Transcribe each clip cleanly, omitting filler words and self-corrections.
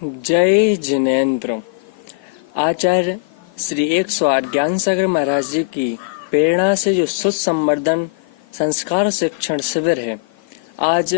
जय जिनेन्द्र। आचार्य श्री 108 ज्ञान सागर महाराज जी की प्रेरणा से जो सुसंवर्धन संस्कार शिक्षण शिविर है, आज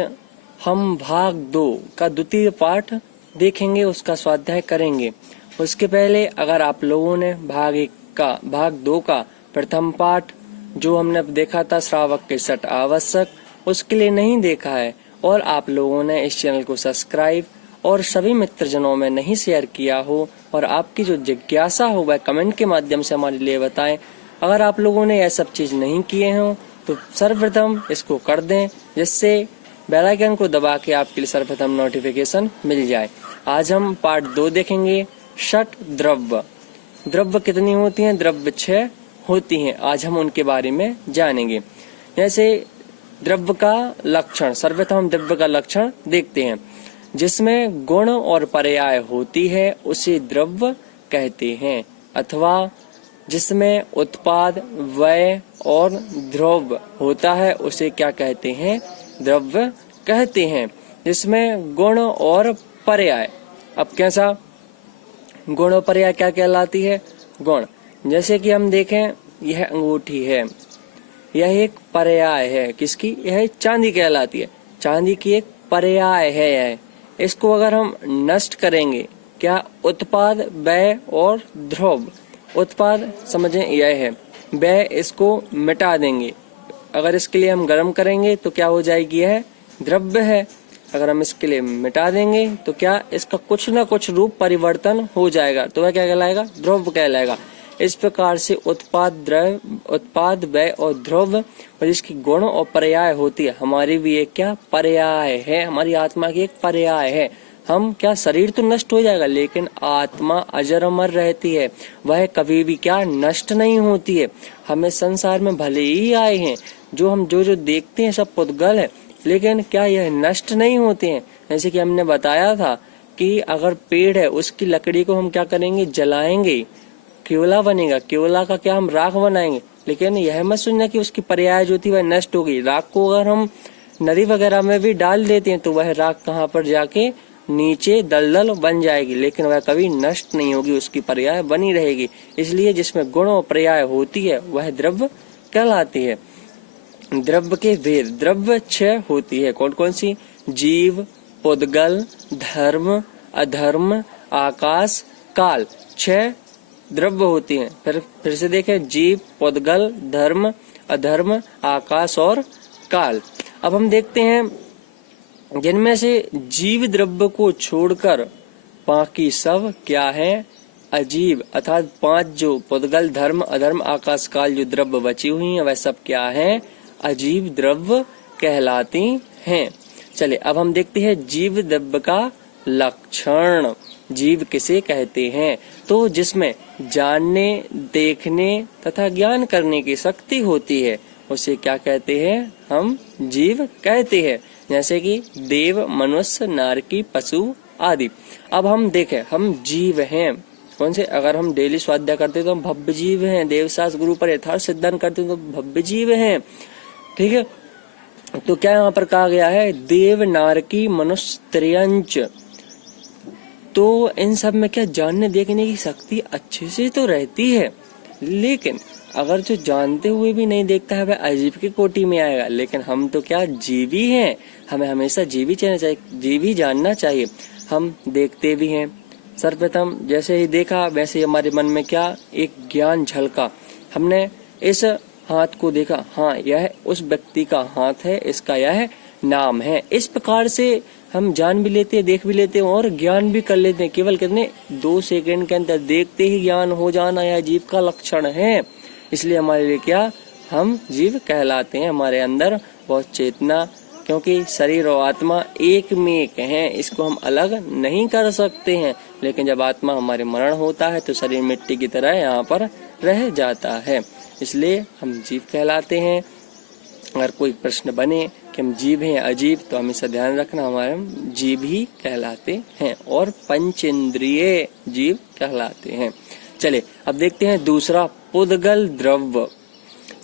हम भाग 2 का द्वितीय पाठ देखेंगे, उसका स्वाध्याय करेंगे। उसके पहले अगर आप लोगों ने भाग 2 का प्रथम पाठ जो हमने देखा था श्रावक के सट आवश्यक, उसके लिए नहीं देखा है और आप लोगों ने इस चैनल को सब्सक्राइब और सभी मित्रजनों में नहीं शेयर किया हो और आपकी जो जिज्ञासा हो वह कमेंट के माध्यम से हमारे लिए बताएं। अगर आप लोगों ने यह सब चीज नहीं किए हो तो सर्वप्रथम इसको कर दें, जिससे बेल आइकन को दबा के आपके लिए सर्वप्रथम नोटिफिकेशन मिल जाए। आज हम पार्ट 2 देखेंगे। षट द्रव्य। द्रव्य कितनी होती हैं? द्रव्य 6 होती हैं। आज हम उनके बारे में जानेंगे। जैसे द्रव्य का लक्षण, सर्वप्रथम हम द्रव्य का लक्षण देखते हैं। जिसमें गुण और पर्याय होती है उसे द्रव्य कहते हैं, अथवा जिसमें उत्पाद व्यय और द्रव्य होता है उसे क्या कहते हैं? द्रव्य कहते हैं। जिसमें गुण और पर्याय, अब कैसा? गुण और पर्याय क्या कहलाती है? गुण, जैसे कि हम देखें, यह अंगूठी है, यह एक पर्याय है। किसकी? यह चांदी कहलाती है। चांदी की एक पर्याय है यह। इसको अगर हम नष्ट करेंगे, क्या? उत्पाद व्यय और द्रव्य। उत्पाद समझें यह है, व्यय इसको मिटा देंगे। अगर इसके लिए हम गर्म करेंगे तो क्या हो जाएगी? यह द्रव्य है। अगर हम इसके लिए मिटा देंगे तो क्या? इसका कुछ न कुछ रूप परिवर्तन हो जाएगा, तो वह क्या कहलाएगा? द्रव्य कहलाएगा। इस प्रकार से उत्पाद व्यय और द्रव्य और जिसकी गुण और पर्याय होती है, हमारी भी एक क्या? पर्याय है। हमारी आत्मा की एक पर्याय है। हम क्या? शरीर तो नष्ट हो जाएगा लेकिन आत्मा अजर अमर रहती है, वह कभी भी क्या? नष्ट नहीं होती है। हमें संसार में भले ही आए हैं, जो हम जो देखते हैं सब पुद्गल है, लेकिन क्या यह नष्ट नहीं होते हैं? जैसे कि हमने बताया था कि अगर पेड़ है उसकी लकड़ी को हम क्या करेंगे? जलाएंगे, केवला बनेगा। केवला का क्या? हम राख बनाएंगे। लेकिन यह मत सोचना कि उसकी पर्याय जो थी वह नष्ट हो गई। राख को अगर हम नदी वगैरह में भी डाल देते हैं तो वह राख कहाँ पर जाके नीचे दलदल बन जाएगी, लेकिन वह कभी नष्ट नहीं होगी, उसकी पर्याय बनी रहेगी। इसलिए जिसमें गुण और पर्याय होती है वह द्रव्य कहलाती है। द्रव्य के भेद, द्रव्य 6 होती है। कौन कौन सी? जीव, पुद्गल, धर्म, अधर्म, आकाश, काल। 6 द्रव्य होती हैं। फिर से देखें, जीव, पुद्गल, धर्म, अधर्म, आकाश और काल। अब हम देखते हैं जिनमें से जीव द्रव्य को छोड़कर बाकी सब क्या है? अजीब। अर्थात 5 जो पुद्गल, धर्म, अधर्म, आकाश, काल जो द्रव्य बची हुई है वह सब क्या है? अजीब द्रव्य कहलाती हैं। चले अब हम देखते हैं जीव द्रव्य का लक्षण। जीव किसे कहते हैं? तो जिसमें जानने, देखने तथा ज्ञान करने की शक्ति होती है उसे क्या कहते हैं? हम जीव कहते हैं। जैसे कि देव, मनुष्य, नारकी, पशु आदि। अब हम देखें, हम जीव हैं। कौन से? अगर हम डेली स्वाध्याय करते तो हम भव्य जीव हैं। देवशास्त्र गुरु पर यथार्थ सिद्धांत करते तो भव्य जीव हैं। ठीक है, तो क्या यहाँ पर कहा गया है? देव, नारकी, मनुष्य, त्रयंच। तो इन सब में क्या? जानने देखने की शक्ति अच्छे से तो रहती है, लेकिन अगर जो जानते हुए भी नहीं देखता है वह अजीब की कोटि में आएगा। लेकिन हम तो क्या? जीवी हैं। हमें हमेशा जीवी जानना चाहिए। हम देखते भी हैं। सर्वप्रथम जैसे ही देखा वैसे ही हमारे मन में क्या? एक ज्ञान झलका। हमने इस हाथ को देखा, हाँ यह उस व्यक्ति का हाथ है, इसका यह नाम है। इस प्रकार से हम जान भी लेते हैं, देख भी लेते हैं और ज्ञान भी कर लेते हैं। केवल कितने? 2 सेकंड के अंदर देखते ही ज्ञान हो जाना यह जीव का लक्षण है। इसलिए हमारे लिए क्या? हम जीव कहलाते हैं। हमारे अंदर बहुत चेतना, क्योंकि शरीर और आत्मा एक में एक है, इसको हम अलग नहीं कर सकते हैं। लेकिन जब आत्मा हमारे मरण होता है तो शरीर मिट्टी की तरह यहाँ पर रह जाता है। इसलिए हम जीव कहलाते हैं। अगर कोई प्रश्न बने कि हम जीव हैं अजीब, तो हमेशा ध्यान रखना हमारे जीव ही कहलाते हैं और पंचेंद्रिय जीव कहलाते हैं। चले अब देखते हैं दूसरा, पुद्गल द्रव्य।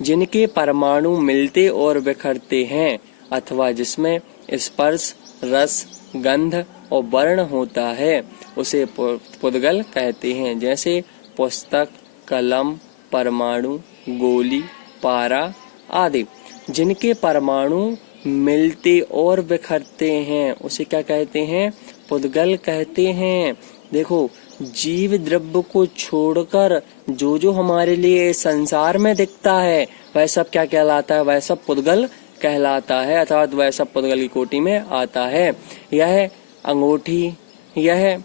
जिनके परमाणु मिलते और बिखरते हैं, अथवा जिसमें स्पर्श, रस, गंध, और वर्ण होता है उसे पुद्गल कहते हैं। जैसे पुस्तक, कलम, परमाणु, गोली, पारा आदि। जिनके परमाणु मिलते और बिखरते हैं उसे क्या कहते हैं? पुद्गल कहते हैं। देखो, जीव द्रव्य को छोड़कर जो हमारे लिए संसार में दिखता है वह सब क्या कहलाता है? वह सब पुद्गल कहलाता है, अर्थात वह सब पुद्गल की कोटि में आता है। यह अंगूठी, यह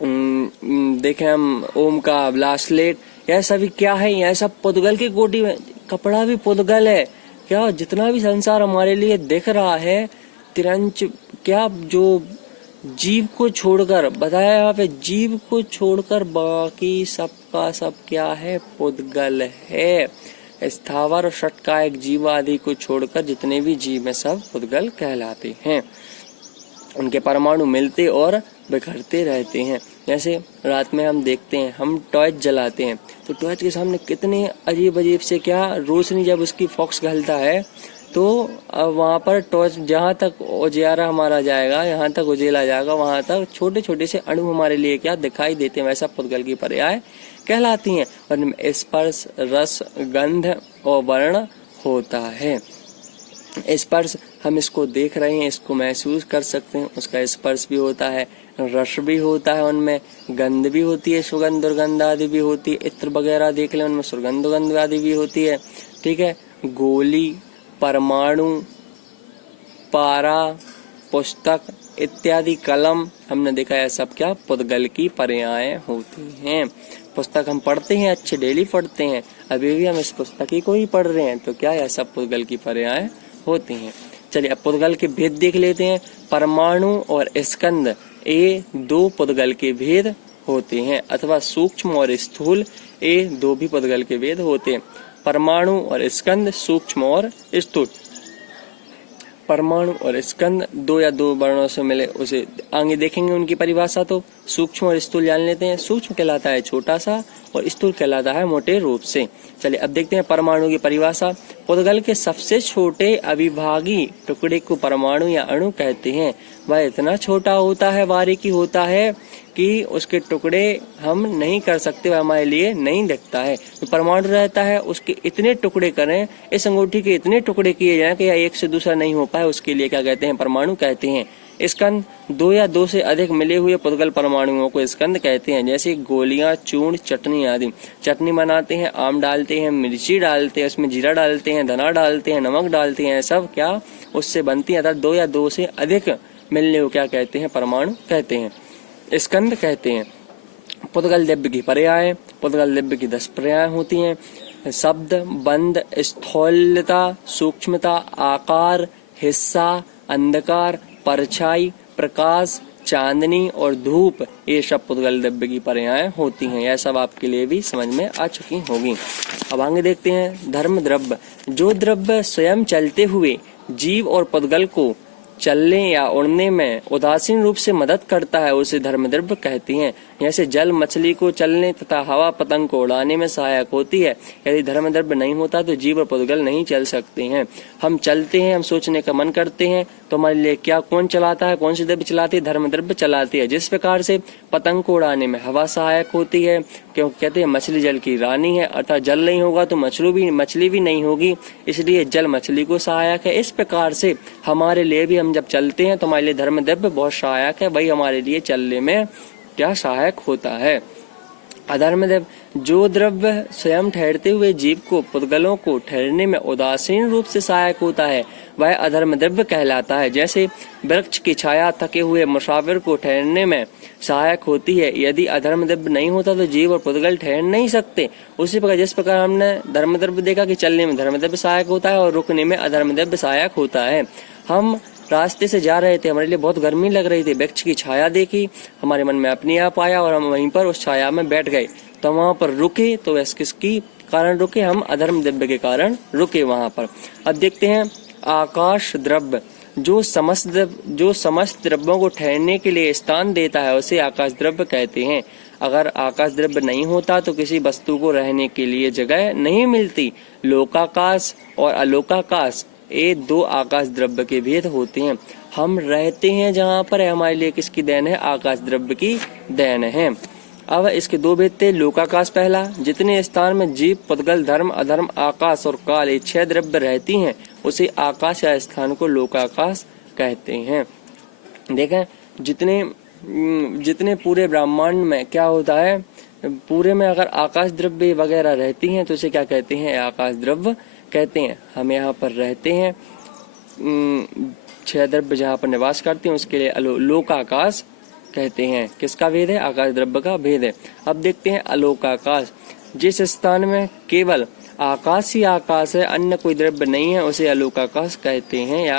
देखें हम ओम का ब्रासलेट, यह सभी क्या है? यह सब पुद्गल की कोटि में। कपड़ा भी पुद्गल है। क्या जितना भी संसार हमारे लिए दिख रहा है, तिरंच क्या जो जीव को छोड़कर बताया यहाँ पे, जीव को छोड़कर बाकी सबका सब क्या है? पुद्गल है। स्थावर और षटकायक जीव आदि को छोड़कर जितने भी जीव हैं सब पुद्गल कहलाते हैं। उनके परमाणु मिलते और बिखरते रहते हैं। जैसे रात में हम देखते हैं, हम टॉर्च जलाते हैं तो टॉर्च के सामने कितने अजीब अजीब से क्या रोशनी, जब उसकी फॉक्स घलता है तो वहाँ पर टॉर्च जहाँ तक उजियारा हमारा जाएगा, यहाँ तक उजेला जाएगा, वहाँ तक छोटे छोटे से अणु हमारे लिए क्या दिखाई देते हैं, वैसा पुद्गल की पर्याय कहलाती हैं। और स्पर्श, रस, गंध और वर्ण होता है। स्पर्श हम इसको देख रहे हैं, इसको महसूस कर सकते हैं, उसका स्पर्श भी होता है, रस भी होता है, उनमें गंध भी होती है, सुगंध दुर्गंध आदि भी होती है। इत्र वगैरह देख लें, उनमें सुगंध दुर्गंध आदि भी होती है। ठीक है। गोली, परमाणु, पारा, पुस्तक इत्यादि, कलम, हमने देखा है सब क्या पुद्गल की पर्याय होती हैं। पुस्तक हम पढ़ते हैं, अच्छे डेली पढ़ते हैं, अभी भी हम इस पुस्तक ही को ही पढ़ रहे हैं, तो क्या यह सब पुद्गल की पर्याय होती हैं। चलिए अब पुद्गल के भेद देख लेते हैं। परमाणु और स्कंद ये दो पुद्गल के भेद होते हैं, अथवा सूक्ष्म और स्थूल ये दो भी पुद्गल के भेद होते हैं। परमाणु और स्कंद, सूक्ष्म और स्थूल। परमाणु और स्कंद दो या दो वर्णों से मिले, उसे आगे देखेंगे उनकी परिभाषा। तो सूक्ष्म और स्थूल जान लेते हैं। सूक्ष्म कहलाता है छोटा सा और स्थूल कहलाता है मोटे रूप से। चलिए अब देखते हैं परमाणु की परिभाषा। पुद्गल के सबसे छोटे अविभागी टुकड़े को परमाणु या अणु कहते हैं। वह इतना छोटा होता है, बारीकी होता है कि उसके टुकड़े हम नहीं कर सकते, वह हमारे लिए नहीं दिखता है। तो परमाणु रहता है, उसके इतने टुकड़े करें, इस अंगूठी के इतने टुकड़े किए जाएं कि एक से दूसरा नहीं हो पाए, उसके लिए क्या कहते हैं? परमाणु कहते हैं। स्कंद दो या दो से अधिक मिले हुए पुद्गल परमाणुओं को स्कंद कहते हैं। जैसे गोलियां, चूर्ण, चटनी आदि। चटनी बनाते हैं, आम डालते हैं, मिर्ची डालते हैं, उसमें जीरा डालते हैं, धना डालते हैं, नमक डालते हैं, सब क्या उससे बनती है। अर्थात दो या दो से अधिक मिलने को क्या कहते हैं? परमाणु कहते हैं, स्कंद कहते हैं। पुद्गल द्रव्य की पर्याय। पुद्गल द्रव्य की 10 पर्याय होती हैं। शब्द, बंध, स्थूलता, सूक्ष्मता, आकार, हिस्सा, अंधकार, परछाई, प्रकाश, चांदनी और धूप, ये सब पुद्गल द्रव्य की पर्याय होती हैं। यह सब आपके लिए भी समझ में आ चुकी होगी। अब आगे देखते हैं धर्म द्रव्य। जो द्रव्य स्वयं चलते हुए जीव और पुद्गल को चलने या उड़ने में उदासीन रूप से मदद करता है उसे धर्म द्रव्य कहते हैं। जैसे जल मछली को चलने तथा हवा पतंग को उड़ाने में सहायक होती है। यदि धर्म द्रव्य नहीं होता तो जीव और पुद्गल नहीं चल सकते हैं। हम चलते हैं, हम सोचने का मन करते हैं, तो हमारे लिए क्या कौन चलाता है? कौन सी द्रव्य चलाती है? धर्म द्रव्य चलाती है। जिस प्रकार से पतंग को उड़ाने में हवा सहायक होती है, क्योंकि कहते हैं मछली जल की रानी है, अर्थात जल नहीं होगा तो मछली भी नहीं होगी, इसलिए जल मछली को सहायक है। इस प्रकार से हमारे लिए भी हम जब चलते हैं तो हमारे लिए धर्म द्रव्य बहुत सहायक है, वही हमारे लिए चलने में क्या सहायक होता है। अधर्म द्रव्य। जो द्रव्य स्वयं ठहरते हुए जीव को पुद्गलों को ठहरने में उदासीन रूप से सहायक होता है वह अधर्म द्रव्य कहलाता है। जैसे वृक्ष की छाया थके हुए मुसाफिर को ठहरने में सहायक होती है। यदि अधर्म द्रव्य नहीं होता तो जीव और पुद्गल ठहर नहीं सकते। उसी प्रकार जिस प्रकार हमने धर्म द्रव्य देखा कि चलने में धर्म द्रव्य सहायक होता है और रुकने में अधर्म द्रव्य सहायक होता है। हम रास्ते से जा रहे थे, हमारे लिए बहुत गर्मी लग रही थी, वृक्ष की छाया देखी, हमारे मन में अपने आप आया और हम वहीं पर उस छाया में बैठ गए, तो वहां पर रुके। तो वैसे किसकी कारण रुके? हम अधर्म द्रव्य के कारण रुके वहां पर। अब देखते हैं आकाश द्रव्य। जो समस्त द्रव्यों को ठहरने के लिए स्थान देता है उसे आकाश द्रव्य कहते हैं। अगर आकाश द्रव्य नहीं होता तो किसी वस्तु को रहने के लिए जगह नहीं मिलती। लोकाकाश और अलोकाकाश ये दो आकाश द्रव्य के भेद होते हैं। हम रहते हैं जहाँ पर, हमारे लिए किसकी देन है? आकाश द्रव्य की देन है। अब इसके दो भेद थे। लोकाकाश पहला, जितने स्थान में जीव, पुद्गल, धर्म, अधर्म, आकाश और काल ये 6 द्रव्य रहती हैं उसे आकाश या स्थान को लोकाकाश कहते हैं। देखें, जितने पूरे ब्रह्मांड में क्या होता है, पूरे में अगर आकाश द्रव्य वगैरह रहती हैं तो उसे क्या कहते हैं? आकाश द्रव्य कहते हैं। हम यहाँ पर रहते हैं, 6 द्रव्य जहाँ पर निवास करते हैं उसके लिए लोकाकाश कहते हैं। किसका भेद है? आकाश द्रव्य का भेद है। अब देखते हैं अलोकाकाश। जिस स्थान में केवल आकाश ही आकाश है, अन्य कोई द्रव्य नहीं है, उसे अलोकाकाश कहते हैं या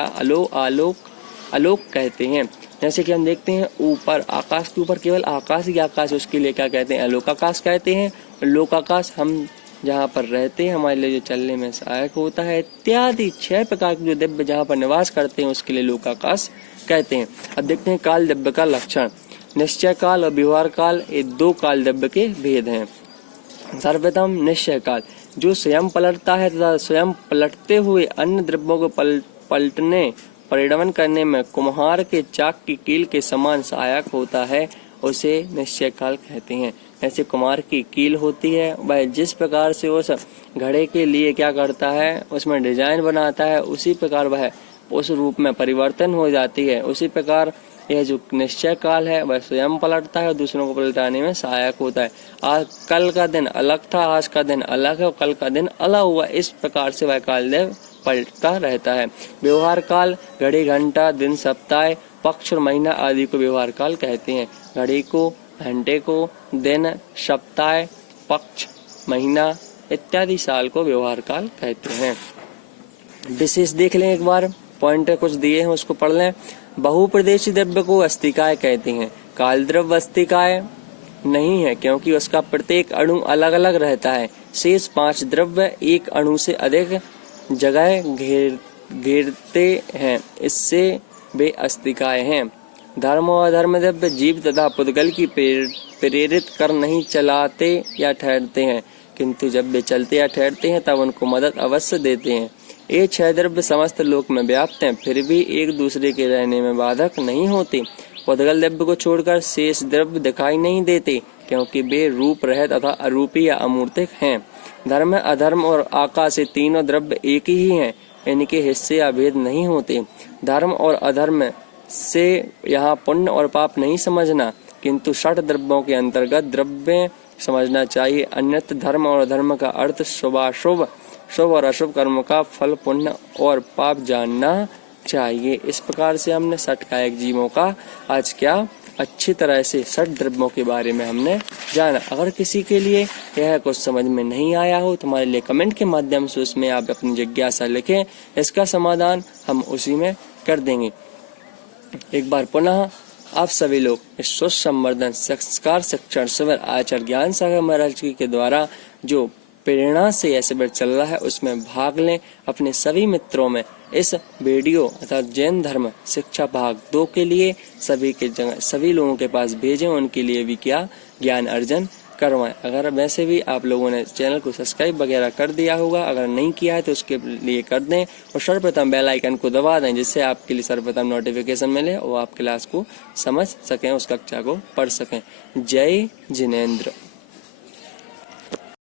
आलोक कहते हैं। जैसे कि हम देखते हैं ऊपर, आकाश के ऊपर केवल आकाश ही आकाश, उसके लिए क्या कहते हैं? अलोकाकाश कहते हैं। लोकाकाश हम जहाँ पर रहते हैं, हमारे लिए जो चलने में सहायक होता है, इत्यादि 6 प्रकार के जो द्रव्य जहाँ पर निवास करते हैं उसके लिए लोकाकाश कहते हैं। अब देखते हैं काल द्रव्य का लक्षण। निश्चय काल और व्यवहार काल, ये 2 काल द्रव्य के भेद हैं। सर्वप्रथम निश्चय काल, जो स्वयं पलटता है तथा स्वयं पलटते हुए अन्य द्रव्यों को पलटने परिणमन करने में कुम्हार के चाक की कील के समान सहायक होता है, उसे निश्चय काल कहते हैं। ऐसे कुम्हार की कील होती है, वह जिस प्रकार से उस घड़े के लिए क्या करता है, उसमें डिजाइन बनाता है, उसी प्रकार वह उस रूप में परिवर्तन हो जाती है। उसी प्रकार यह जो निश्चय काल है वह स्वयं पलटता है और दूसरों को पलटाने में सहायक होता है। आज कल का दिन अलग था, आज का दिन अलग है और कल का दिन अलग हुआ, इस प्रकार से वह कालदेव पलटता रहता है। व्यवहार काल, घड़ी, घंटा, दिन, सप्ताह, पक्ष और महीना आदि को व्यवहार काल कहते हैं। घड़ी को, घंटे को, दिन, सप्ताह, पक्ष, महीना इत्यादि साल को व्यवहार काल कहते हैं। विशेष देख लें एक बार, पॉइंट कुछ दिए हैं उसको पढ़ लें। बहुप्रदेशी द्रव्य को अस्तिकाय कहते हैं। काल द्रव्य अस्तिकाय नहीं है क्योंकि उसका प्रत्येक अणु अलग अलग रहता है। शेष 5 द्रव्य एक अणु से अधिक जगह घेरते हैं, इससे वे अस्तिकाय हैं। धर्म और अधर्म द्रव्य जीव तथा पुद्गल की प्रेरित कर नहीं चलाते या ठहरते हैं, किंतु जब वे चलते या ठहरते हैं तब उनको मदद अवश्य देते हैं। ये 6 द्रव्य समस्त लोक में व्याप्त हैं, फिर भी एक दूसरे के रहने में बाधक नहीं होते। पुद्गल द्रव्य को छोड़कर शेष द्रव्य दिखाई नहीं देते क्योंकि वे रूप रहित तथा अरूपी या अमूर्तिक हैं। धर्म, अधर्म और आकाश ये तीनों द्रव्य एक ही हैं, इनके हिस्से या भेद नहीं होते। धर्म और अधर्म से यहाँ पुण्य और पाप नहीं समझना, किंतु 6 द्रव्यों के अंतर्गत द्रव्य समझना चाहिए। अन्यथा धर्म और अधर्म का अर्थ शुभाशुभ, शुभ और अशुभ कर्म का फल, पुण्य और पाप जानना चाहिए। इस प्रकार से हमने 6 कायिक जीवों का आज क्या अच्छी तरह से 6 द्रव्यों के बारे में हमने जाना। अगर किसी के लिए यह कुछ समझ में नहीं आया हो तो हमारे लिए कमेंट के माध्यम से उसमें आप अपनी जिज्ञासा लिखें, इसका समाधान हम उसी में कर देंगे। एक बार पुनः आप सभी लोग इस स्वच्छ संवर्धन संस्कार शिक्षण शिविर आचार्य ज्ञान सागर महाराज जी के द्वारा जो प्रेरणा से यह शिविर चल रहा है उसमें भाग लें। अपने सभी मित्रों में इस वीडियो अर्थात जैन धर्म शिक्षा भाग 2 के लिए सभी लोगों के पास भेजें, उनके लिए भी क्या ज्ञान अर्जन करवाएं। अगर वैसे भी आप लोगों ने चैनल को सब्सक्राइब वगैरह कर दिया होगा, अगर नहीं किया है तो उसके लिए कर दें और सर्वप्रथम बेल आइकन को दबा दें, जिससे आपके लिए सर्वप्रथम नोटिफिकेशन मिले और आप क्लास को समझ सकें, उस कक्षा को पढ़ सकें। जय जिनेंद्र।